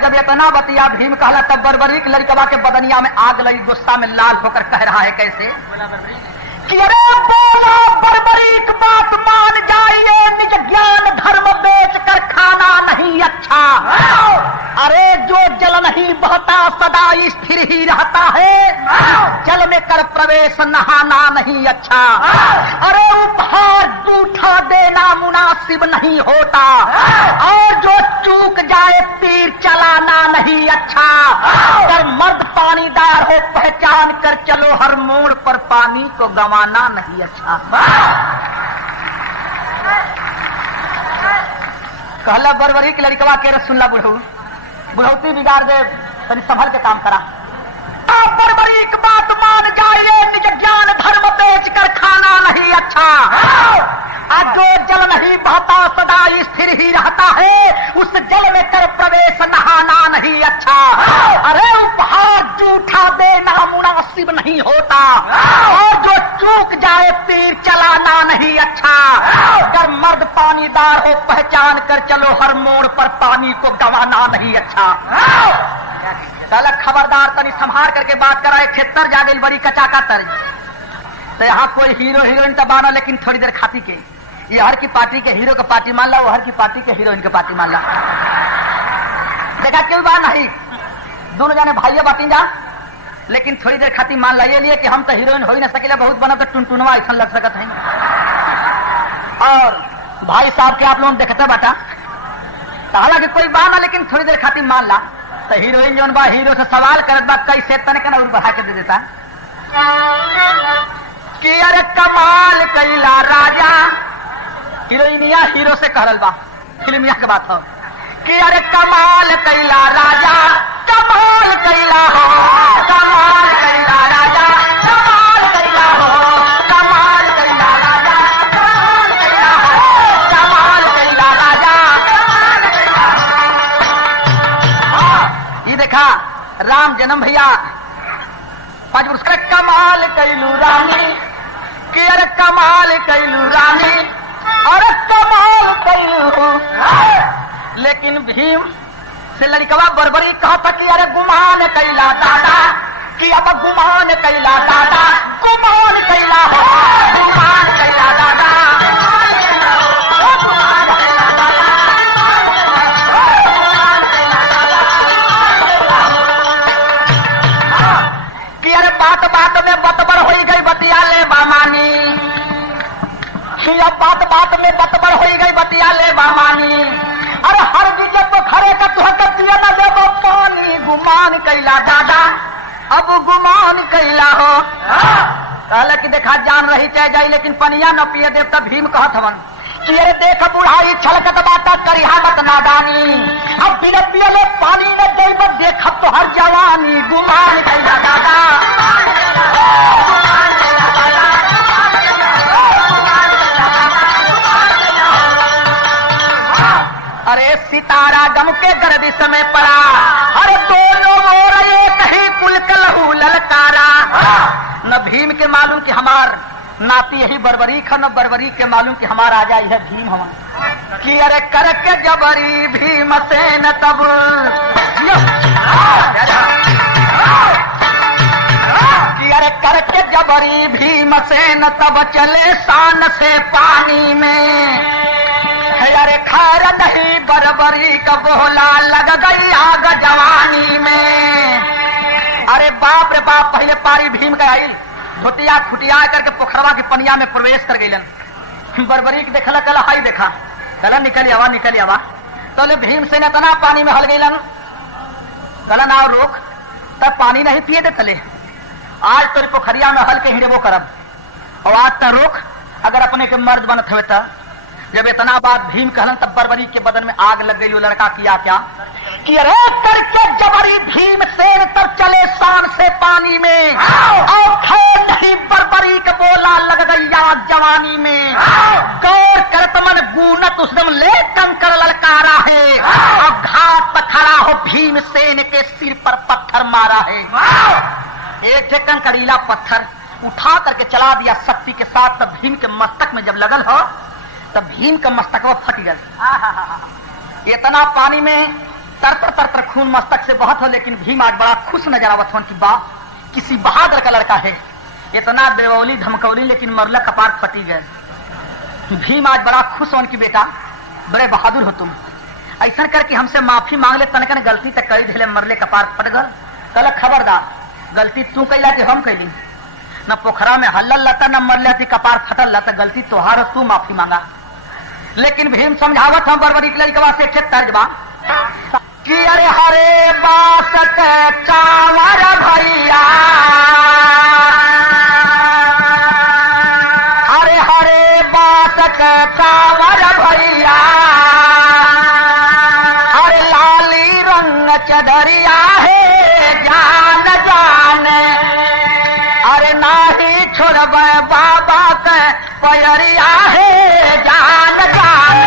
जब इतना बतिया भीम कहला तब बरबरी के लड़कवा के बदनिया में आग लगी गुस्सा में लाल होकर कह रहा है कैसे कि अरे बोला बरबरीक बात मान जाइए निज ज्ञान धर्म बेच कर खाना नहीं अच्छा अरे जो जल नहीं बहता सदा स्थिर ही रहता है जल में कर प्रवेश नहाना नहीं अच्छा अरे उपहार जूठा देना मुनासिब नहीं होता और जो चूक जाए तीर चलाना नहीं अच्छा अगर मर्द पानीदार हो पहचान कर चलो हर मोड़ पर पानी को गंवाना नहीं अच्छा। कहला बरबरी की लड़कवा के रसुल्ला बुढ़ौती बिगाड़ दे तनी संभल के काम करा। बरबरी की बात मान जाइए निज ज्ञान धर्म बेच कर खाना नहीं अच्छा जो जल नहीं बहता सदा स्थिर ही रहता है उस जल में कर प्रवेश नहाना नहीं अच्छा अरे उपहार जूठा देना मुनासिब नहीं होता और जो चूक जाए तीर चलाना नहीं अच्छा अगर मर्द पानीदार हो पहचान कर चलो हर मोड़ पर पानी को गंवाना नहीं अच्छा। खबरदार तनी संभाल करके बात कराए खेतर जा गई बड़ी कचाका तर्ज तो यहाँ कोई हीरो हीरोइन तो बाना लेकिन थोड़ी देर खाती के ये हर की पार्टी के हीरो का पार्टी मान ला वो हर की पार्टी के हीरोइन के पार्टी मान ला देखा क्यों बात नहीं दोनों जाने भाइया बाटी जा लेकिन थोड़ी देर खाती मान ला ये लिए कि हम तो हीरोइन हो ही ना सकेला बहुत बना तो टुनटुनवा ऐसा लग सकता है। और भाई साहब के आप लोग देखते बाटा हालांकि कोई बात ना लेकिन थोड़ी देर खाती मान ला तो हीरोइन जो बा हीरो से सवाल करत बा कैसे तने के ना बढ़ा के दे देता कि अरे कमाल कैला राजा हीरोइनिया हीरो से कहल बा फिल्मिया के बात हो कि अरे कमाल कैला राजा कमाल कैला हो कमाल कैला राजा कमाल कैला हो कमाल कैला राजा कमाल कैला हो कमाल कैला राजा ये देखा राम जन्म भैया पांच पुरस्कार कमाल कैलू रानी कि अरे कमाल कैलू रानी अरे कमाल कैलू लेकिन भीम से लड़कवा बरबरी कहा था कि अरे गुमान कैला दादा कि अब गुमान कैला दादा गुमान कैला हो गुमान कैला दादा कि अरे बात बात में बतबर हो गई बतिया ले बामानी, कि अब बात बात में बतबर हो गई बतिया ले बामानी। अरे हर विजय तो खरे का तुह कर दिया ना ले पानी, गुमान कैला दादा अब गुमान कैला हो। कहला कि देखा जान रही चाहे जाई लेकिन पनिया न पिए देव तब भीम कहत हवन कि अरे देख बुढ़ाई छलकत बाता करिहा मत नादानी, अब बिना पियले पानी न देई मत देख तो हर जवानी, गुमान कैला दादा। अरे सितारा गम के गर्दिश में पड़ा, अरे दोनों ओर एक ही कुल कलहू ललकारा। न भीम के मालूम कि हमार नाती यही बर्बरी खा, न बर्बरी के मालूम कि हमार आजा यह भीम हम कि अरे करके जबरी भीम से न तब कि अरे करके जबरी भीम से न तब चले शान से पानी में। अरे खैर नहीं बरबरी का बोला लग गई आग जवानी में। अरे बाप रे बाप, पहले पारी भीम का आई धोतिया खुटिया करके पोखरवा की पनिया में प्रवेश कर गई। बरबरी देखला कला हाई देखा कला निकल आवा तो ले भीम से तना पानी में हल गई कला ना रोक तब पानी नहीं पिए दे तले, आज तो पोखरिया में हल के हिड़ेबो करब और आज तक रोक अगर अपने के मर्द बनत हुए तब। जब इतना बात भीम कहलन तब बरबरी के बदन में आग लग गई। वो लड़का किया क्या कि अरे करके जबरी भीम सेन तब चले शान से पानी में, और खैर नहीं बरबरी के बोला लग गई आग जवानी में। गौर करत मन गूनत उसदम ले कंकर ललकारा है, अब घाट पर खड़ा हो भीम सेन के सिर पर पत्थर मारा है। एक थे कंकरीला पत्थर उठा करके चला दिया शक्ति के साथ, तब भीम के मस्तक में जब लगल हो तब भीम का मस्तक फट गया। इतना पानी में तरतर तरतर खून मस्तक से बहत हो, लेकिन भीम आज बड़ा खुश नजर आवत हो कि बा किसी बहादुर का लड़का है। इतना देवौली धमकौली लेकिन मरला कपार फटी गए। भीम आज बड़ा खुश हो कि बेटा बड़े बहादुर हो तुम, ऐसा करके हमसे माफी मांग ले, तनकन गलती तक करी धीले मरले कपार फट गल। कल खबरदार गलती तू कैला कि हम कैली, न पोखरा में हल्लल लता न मरले थी कपार फटल लता, गलती तोहार तू माफी मांगा। लेकिन भीम समझावत हम बरबरी के लड़कवा से तर्जबा कि अरे हरे बास के कांवर भैया, हरे हरे बास के कांवर भैया, हरे लाली रंग चदरिया है जान जान, अरे नाही छोड़ब बाबा के पैरिया है जान जान।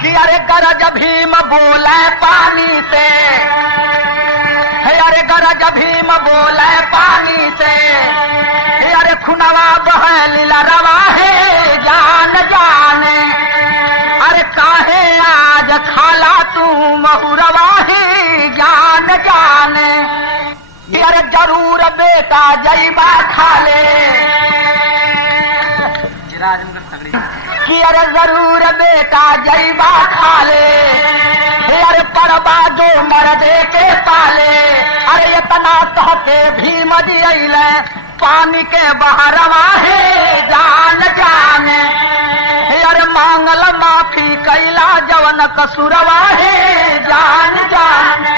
कि अरे गरज भीम बोले पानी से, अरे गरज भीम बोले पानी से, अरे खुनवा बह लीला रवा है जान जाने, अरे काहे आज खाला तू महुरवा है जान जाने। अरे जरूर बेटा जईबा खाले कि अरे जरूर बेटा जईबा खाले, अरे परबा जो मर्दे के पाले। अरे इतना कहते भीम जी अइले पानी के बहरवा है जान जाने, अरे मांगल माफी कैला जवन कसुरवा है जान जाने।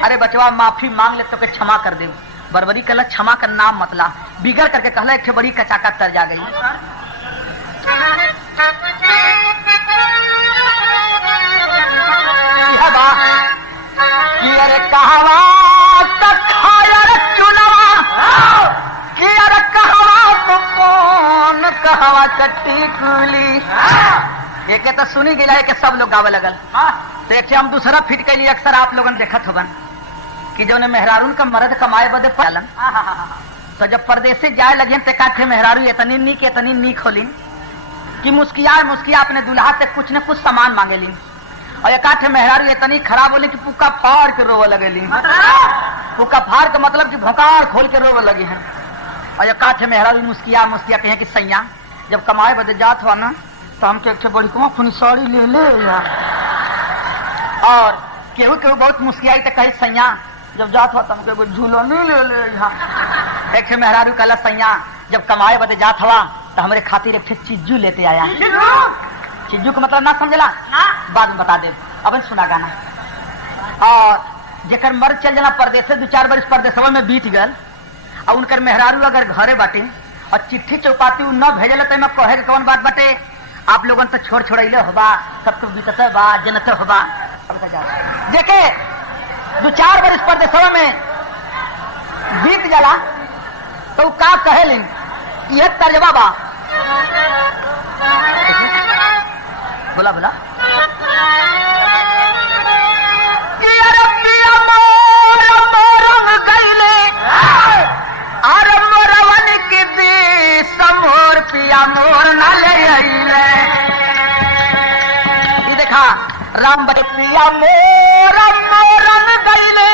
अरे बचवा माफी मांग ले तो के क्षमा कर दे। बरबरी कहला क्षमा का नाम मतला, बिगड़ करके कहला एक बड़ी कचाका तर जा गई। अरे कहवा खायर चुनवा कि अरे कहवा तुम कौन कहवा चट्टी कुली। एक तो सुनी गया है कि सब लोग गावे लगल। तो हम दूसरा फिट के लिए अक्सर आप लोगन देखत होगन कि जो मेहरारून का मर्द कमाए बदे पालन, तो जब परदेसी जाए लगे तो काठे मेहरारू इतनी नीक होली कि मुस्किया अपने दुल्हा से कुछ न कुछ सामान मांगे ली। और एक आठ मेहरारू इतनी खराब बोले कि पुक्का फाड़ के रोवे लगेली। पुक्का फाड़ के मतलब कि भोकाड़ खोल के रोवे लगी है। और एक आठ मेहरारू मुस्किया मुस्किया कहे कि सैया जब कमाए बदे जात हुआ ना तो हमके एक बड़ी कुमा खुनी साड़ी ले ले यार। और केहू केहू बहुत मुस्कियाई तो कहे सैया जब जात हुआ तो हमके एगो झूलनी ले ले यहाँ। एक मेहरारू कहला सैया जब कमाए बदे जात हुआ तो हमारे खातिर एक चिज्जू लेते आया। चिज्जू का मतलब ना समझला बाद में बता दे। अब सुना गाना। और जेकर मर्द चल जाना परदेश 2-4 वर्ष परदेशवा में बीत गल और उनकर मेहरारू अगर घरे बाटे और चिट्ठी चौपाती न भेजल तो कहे के कौन बात बाटे आप लोगन तो छोड़ छोड़ले होबा सब कुछ बीतते बा जनते होबा। देखे 2-4 वर्ष परदेशवा में बीत जाला तो का कहेलिन यह तर्जबा बा। बोला बोला समोर पिया मोर न ले देखा राम बड़े पिया मोर मोरन गईले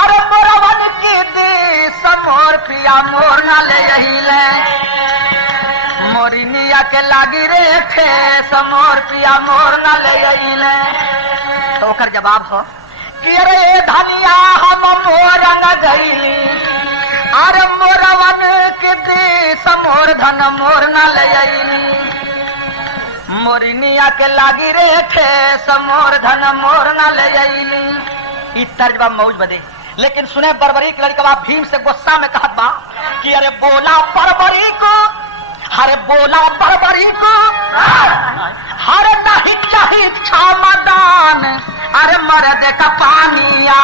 अरे मोरवन की दी समोर पिया मोर न ले मोरिनिया के लागी रे थे समोर पिया मोर न ले। तो ओकर जवाब हो कि अरे धनिया हम मोरन गईली अरे मोरवन के दे समोर धन मोर न ले मोरिनिया के लागी रे थे समोर धन मोर न ले। तर्जबा मौज बदे लेकिन सुने बरबरी की लड़का भीम से गुस्सा में कहत बा कि अरे बोला बरबरी को हरे बोला बरबरी को हरे नहीं चाहिए क्षमदान अरे मर्द का पानिया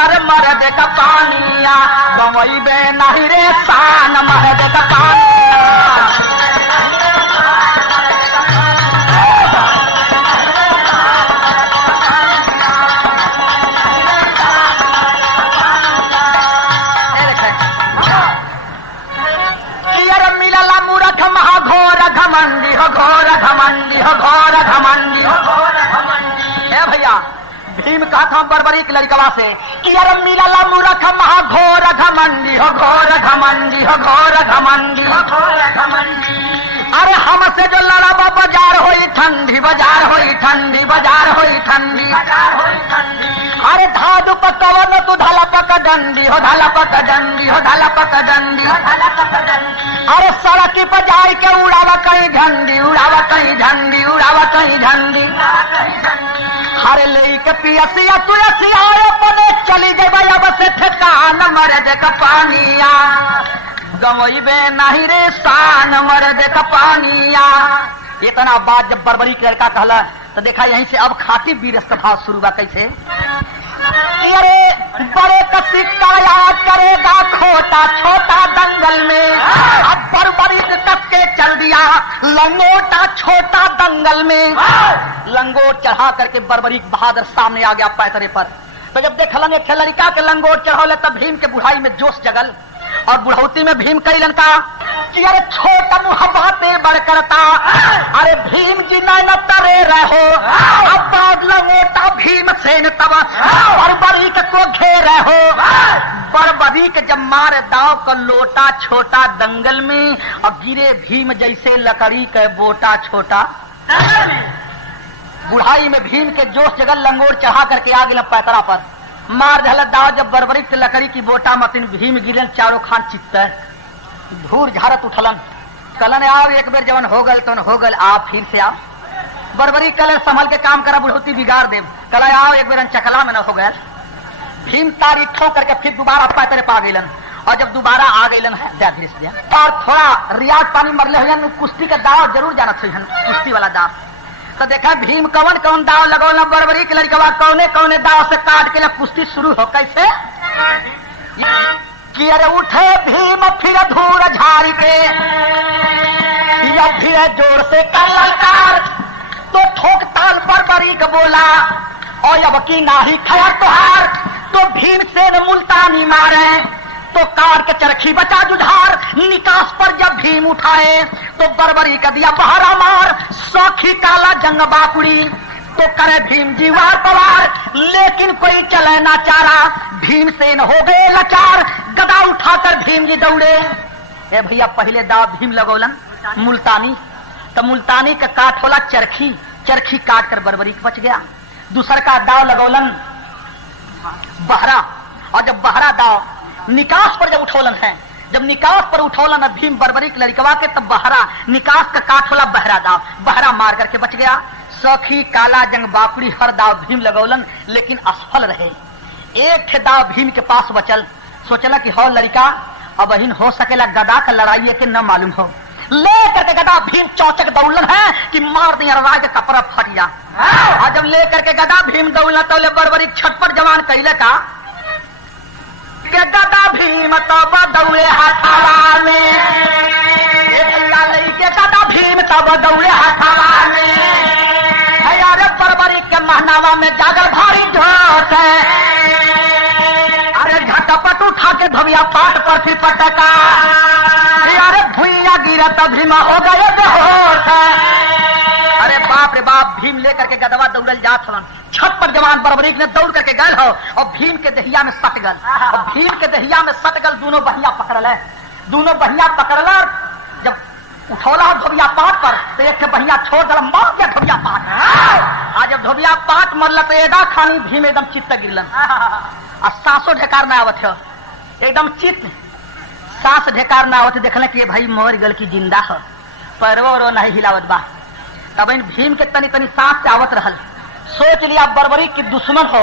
अरे मर्द का पानिया बमई बे नहीं रे शान मर्द का पानिया। महाघोर घमंडी हो घोर घमंडी हो घोर घमंडी हो घोर घमंडी। ए भैया भीम कहा था बरबरी की लड़कवा से कि अरे मिलला मूर्ख महाघोर घमंडी हो घोर घमंडी हो घोर घमंडी हो घोर घमंडी। अरे हमसे जो लड़ाबा बाजार होई ठंडी बाजार होई ठंडी बाजार होई ठंडी बाजार होई ठंडी। अरे धादु पकवन तू धाला पक डंडी हो धाला पक डंडी हो धाला पक डंडी हो धाला पक डंडी। अरे सड़क पर जाए के उड़ावा कहीं झंडी उड़ावा कहीं झंडी उड़ावा कहीं झंडी। हरे ले के पियसिया तुलसिया पने चली गई भैया बस ठेकान मर्द का पानिया गमईबे नहीं रे शान मर्द का पानिया। इतना बात जब बरबरी के लड़का कहला तो देखा यहीं से अब खाती बीरस का भाव शुरू हुआ कैसे। अरे बड़े का सिक्का याद करेगा खोटा छोटा दंगल में अब बरबरी कस के चल दिया लंगोटा छोटा दंगल में। लंगोट चढ़ा करके बरबरी बहादुर सामने आ गया पैतरे पर। तो जब देखलन एक लड़का के लंगोट चढ़ौले तब भीम के बुढ़ाई में जोश जगल और बुढ़ौती में भीम कईलन का कि अरे छोटा मुहब्बतें बड़ करता अरे भीम जी न तरे रहो अब लंगोटा भीम सेन तब बरबरी के को घेरे हो। बरबरी के जब मारे दाव का लोटा छोटा दंगल में और गिरे भीम जैसे लकड़ी के बोटा छोटा। बुढ़ाई में भीम के जोश जगल लंगोट चढ़ा करके आ गए पैतरा पर मार झलक दाव जब बरबरी के लकड़ी की बोटा मतिन भीम गिरन चारों खान चित्त धूर झारत उठलन कलन आओ एक बेर जवन हो गल तवन हो गल आप फिर से आओ। बरबरी कलर संभल के काम करा बुढ़ौती बिगाड़ दे कल आओ एक बेर चकला में न हो गया। भीम तारी ठोक करके फिर दोबारा पैतरे पा गईलन और जब दोबारा आ गईलन है धीरे से और थोड़ा रियाज पानी मरले हुए कुश्ती का दाव जरूर जानत हुई कुश्ती वाला दाव। तो देखा भीम कौन कौन दाव लगौला बरबरी के लड़कवा कौने कौने दाव से काट के कुश्ती शुरू हो कैसे कि अरे उठे भीम फिर धूर झाड़ी के फिर जोर से कलकार तो ठोक ताल बरबरी के बोला और अब की नाही खया तोहार तो भीम से मुल्तानी मारे तो कार के चरखी बचा जुझार निकास पर जब भीम उठाए तो बरबरी का दिया बहरा मार सौखी काला जंग बाकुड़ी तो करे भीम जी वार पवार, लेकिन कोई चले ना चारा, भीमसेन हो गए लाचार, गदा उठाकर भीम जी दौड़े। ए भैया पहले दाव भीम लगौलन मुल्तानी, तो मुल्तानी का काट होला चरखी, चरखी काट कर बर्बरीक बच गया। दूसर का दाव लगौलन बहरा, और जब बहरा दाव निकास पर जब उठौलन है, जब निकास पर उठौलन भीम बर्बरीक लड़कवा के, तब बहरा निकास का काट होला बहरा दाव, बहरा मार करके बच गया। सखी काला जंग बाकुड़ी हर दाव भीम लगौलन, लेकिन असफल रहे। एक ठे दाव भीम के पास बचल, सोचला कि हो लड़का अब अहिन हो सकेला गदा का लड़ाई के न मालूम हो, ले करके गदा भीम चौचक दौड़लन है कि मार दिया राज कपड़ा फट गया। और जब ले करके गदा भीम दौड़ला तो ले बर्बरी छटपट जवान कैले का के गदा भीम तब दौड़े हाथावा में, के गदा भीम तब दौड़े हाथावा में, अरे बर्बरी के महनावा में जागर भारी जोश है, अरे झटपट उठा के धोबिया पाट पर फिर पटका, अरे भुइया गिरा तब भीम हो गए बेहोश। अरे बाप रे बाप, भीम लेकर के गदवा दौड़ल जात हवन, छत पर जवान बर्बरीक ने दौड़ करके गए हो और भीम के दहिया में सट गल, और भीम के दहिया में सट गल, दोनों बहिया पकड़ल है, दोनों बहिया पकड़ल। जब उठौला धोबिया पाट पर तो एक बहिया छोड़ दल, मार दिया धोबिया पाट। आज जब धोबिया पाट मरल तो एदा खानी भीम एकदम चित्त गिरलन, और सांसों ढेकार न आवत हो, एकदम चित्त सांस ढेकार न आवत, देखल कि भाई मर गल की जिंदा हो, पैरवो रो नहीं हिलावत बा। तब इन भीम के तनी तनी सांस से आवत रहल, सोच लिया बर्बरी की दुश्मन हो,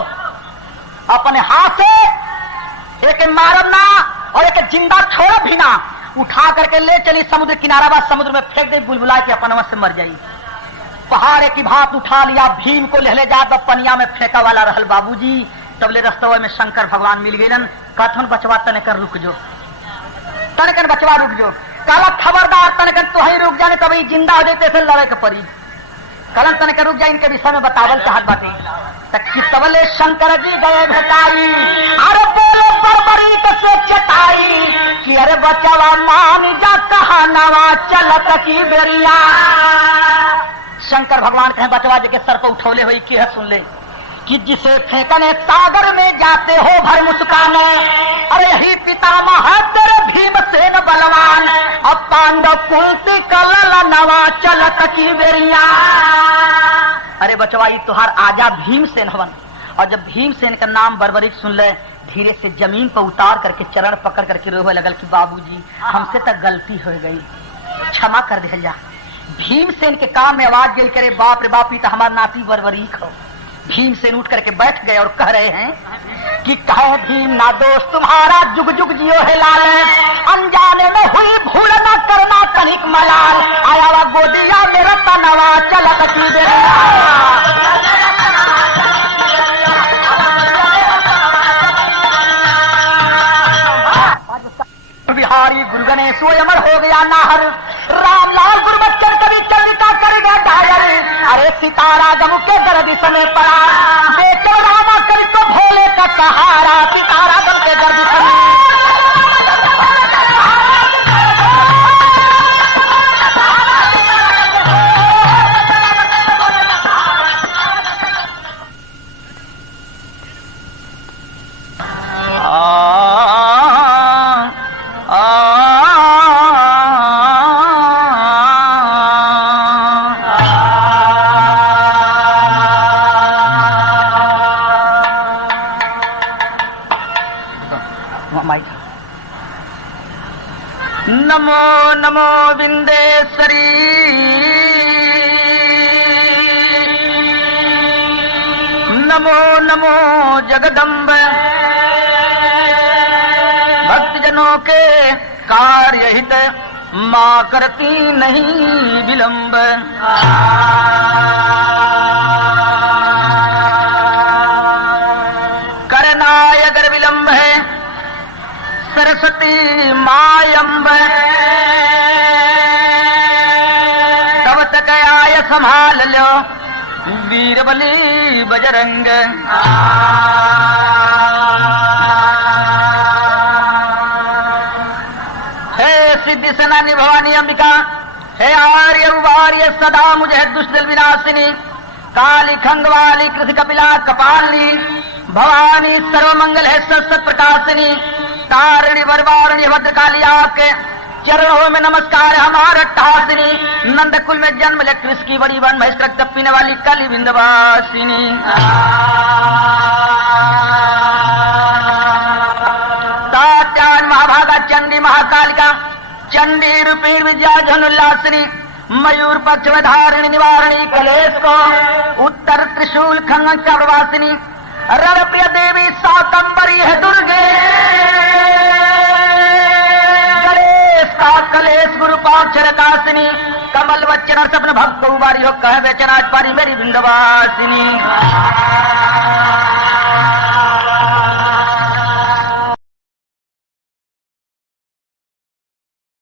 अपने हाथ से एक मारम ना और एक जिंदा छोड़ भी ना, उठा करके ले चली समुद्र किनारा, बा समुद्र में फेंक दे, बुलबुला के अपन से मर जाई। पहाड़ की भात उठा लिया, भीम को ले जात पनिया में फेंका वाला रहल बाबूजी। तब ले रस्तवा में शंकर भगवान मिल गए, कथन बचवा तने कर रुक जो, तनकन बचवा रुक जो, काला खबरदार तनकन तो ही रुक जाने, तभी जिंदा हो जाते थे लड़े के परी, कलन तनकन रुक जाए, इनके विषय में बतावल चाहत बाटे। तबले शंकर जी गए भेटाई, अरे बोले बर्बरी से चटाई कि अरे बचावा मान जा कहा नवा चलत की बेरिया। शंकर भगवान कहे बचवा जी के सर पर उठौले हुई कि सुन ले कि जिसे फेंकने सागर में जाते हो भर मुस्काने, अरे ही पितामह तेरे भीमसेन बलवान, अब पांडव कुंती कलल नवा चलत की बेरिया। अरे बचवाई तुहार आजा भीमसेन हवन, और जब भीमसेन का नाम बर्बरीक सुन ले, धीरे से जमीन पर उतार करके चरण पकड़ करके रोवे लगल कि बाबूजी हमसे तक गलती हो गई, क्षमा कर दे जा। भीमसेन के कान में आवाज गेल करे, बाप रे बाप, तो हमारा नाती बर्बरीक हो। भीमसेन उठ करके बैठ गए और कह रहे हैं कि कहे भीम ना दोस्त तुम्हारा, जुग जुग जियो है लाल, अनजाने में हुई भूल न करना तनिक मलाल, आया वा गोदिया मेरा तनवा चलत की बेरिया। बिहारी गुरु गणेश अमर हो गया नाहर, रामलाल गुरबच्चन कभी चंद्रिका कर गया डायर, अरे सितारा गम के दर्द समय पड़ा, देखो रामा कल को भोले का सहारा, सितारा गम के दर्द समय। नमो नमो विंदेश्वरी, नमो नमो जगदम्ब, भक्तजनों के कार्य हित मां करती नहीं विलंब। करना अगर विलंब है सरस्वती मायंब, तब तक आय संभाल लो वीरबली बजरंग। हे सिद्धि सेनानी भवानी अंबिका, हे आर्य उवार्य सदा मुझे दुष्ट विनाशिनी, काली खंगवाली कृति कपिला कपालिनी भवानी सर्वमंगल है सत प्रकाशिनी तारिणी वरवारिणी भद्रकाली आपके चरणों में नमस्कार हमारा टासिनी नंदकुल में जन्म ले कृष्ण की बड़ी वन महेश रक्त पीने वाली कली विंध्यवासिनी सात्यान महाभागा चंडी महाकालिका चंडी रूपी विद्या धनुल्लासिनी मयूर पक्ष में धारिणी निवारणी कलेश को उत्तर त्रिशूल खंगन चरवासिनी रणप्रिय देवी सातंबरी है दुर्गे कलेश गुरु पाक्षरकासिनी कमल वचन सपन भक्त उबारी हो कह बेचनाज पारी मेरी विंध्यवासिनी